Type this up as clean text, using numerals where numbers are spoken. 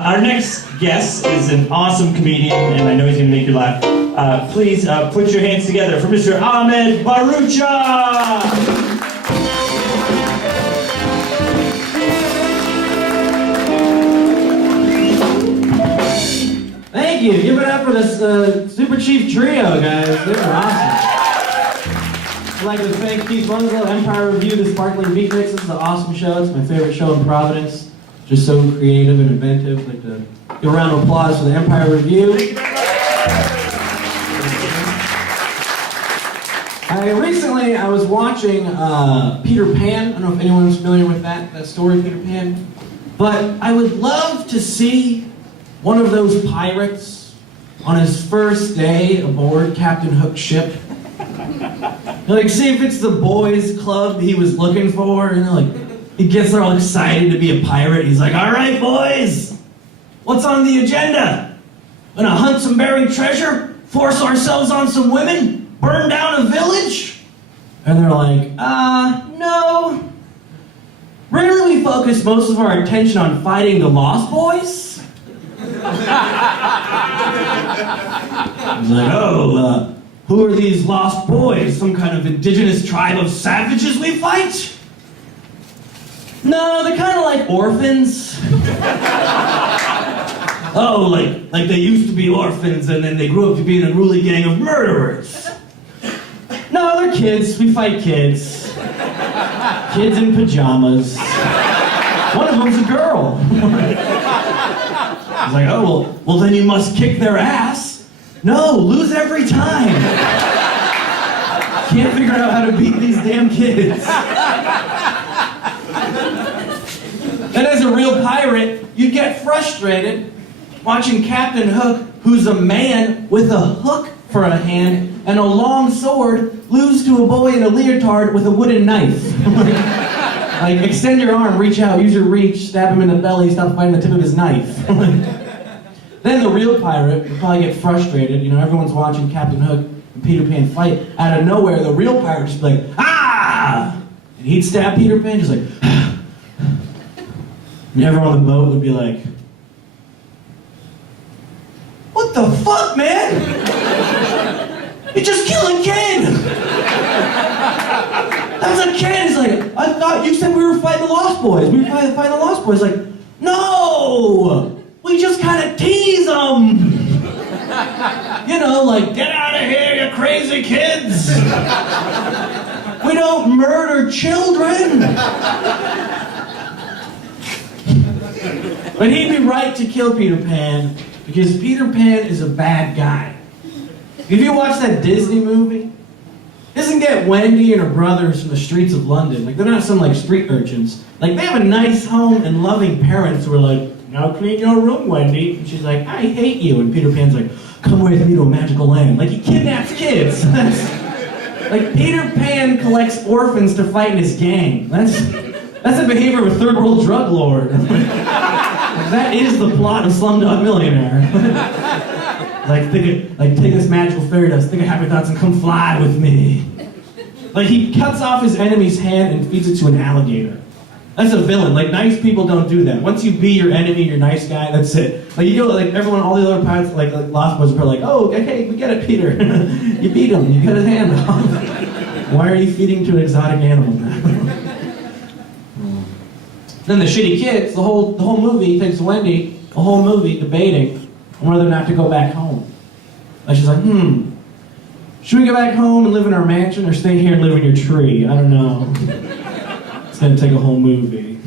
Our next guest is an awesome comedian, and I know he's going to make you laugh. Please put your hands together for Mr. Ahmed Barucha! Thank you. Give it up for this Super Chief trio, guys. They were awesome. I'd like to thank Keith Bunzel, Empire Revue, the Sparkling Beat Mix. This is an awesome show. It's my favorite show in Providence. Just so creative and inventive. I'd like to give a round of applause for the Empire Revue. Recently, I was watching Peter Pan. I don't know if anyone's familiar with that story, Peter Pan. But I would love to see one of those pirates on his first day aboard Captain Hook's ship. Like, see if it's the boys' club he was looking for, and like, he gets all excited to be a pirate. He's like, all right, boys, what's on the agenda? Gonna hunt some buried treasure? Force ourselves on some women? Burn down a village? And they're like, no. Really, we focus most of our attention on fighting the Lost Boys? He's like, oh, who are these Lost Boys? Some kind of indigenous tribe of savages we fight? No, they're kind of like orphans. Oh, like they used to be orphans and then they grew up to be an unruly gang of murderers. No, they're kids. We fight kids. Kids in pajamas. One of them's a girl. I was like, oh, well then you must kick their ass. No, lose every time. Can't figure out how to beat these damn kids. And as a real pirate, you get frustrated watching Captain Hook, who's a man with a hook for a hand and a long sword, lose to a boy in a leotard with a wooden knife. Like, extend your arm, reach out, use your reach, stab him in the belly, stop fighting the tip of his knife. Then the real pirate would probably get frustrated. You know, everyone's watching Captain Hook and Peter Pan fight. Out of nowhere, the real pirate would just be like, ah! And he'd stab Peter Pan, just like, and everyone on the boat would be like, what the fuck, man? You just killed a kid! That was a kid! He's like, I thought you said we were fighting the Lost Boys. We were fighting the Lost Boys. Like, no! We just kind of tease them! You know, like, get out of here, you crazy kids! We don't murder children! But he'd be right to kill Peter Pan, because Peter Pan is a bad guy. If you watch that Disney movie, he doesn't get Wendy and her brothers from the streets of London. Like, they're not some, like, street urchins. Like, they have a nice home and loving parents who are like, now clean your room, Wendy. And she's like, I hate you. And Peter Pan's like, come with me to a magical land. Like, he kidnaps kids. Like, Peter Pan collects orphans to fight in his gang. That's the behavior of a third world drug lord. That is the plot of Slumdog Millionaire. Take this magical fairy dust, think of happy thoughts and come fly with me. Like, he cuts off his enemy's hand and feeds it to an alligator. That's a villain. Like, nice people don't do that. Once you be your enemy, your nice guy, that's it. Like, you go, like, everyone, all the other pirates, like Lost Boys are like, oh, okay, we get it, Peter. You beat him, you cut his hand off. Why are you feeding to an exotic animal now? Then the shitty kids, the whole movie takes Wendy, the whole movie, debating on whether or not to go back home. And she's like, should we go back home and live in our mansion or stay here and live in your tree? I don't know. It's gonna take a whole movie.